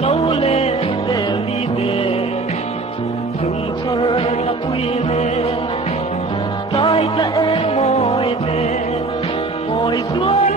lâu lên để đi về dùng cho là quy về tay ta em môi về môi xuống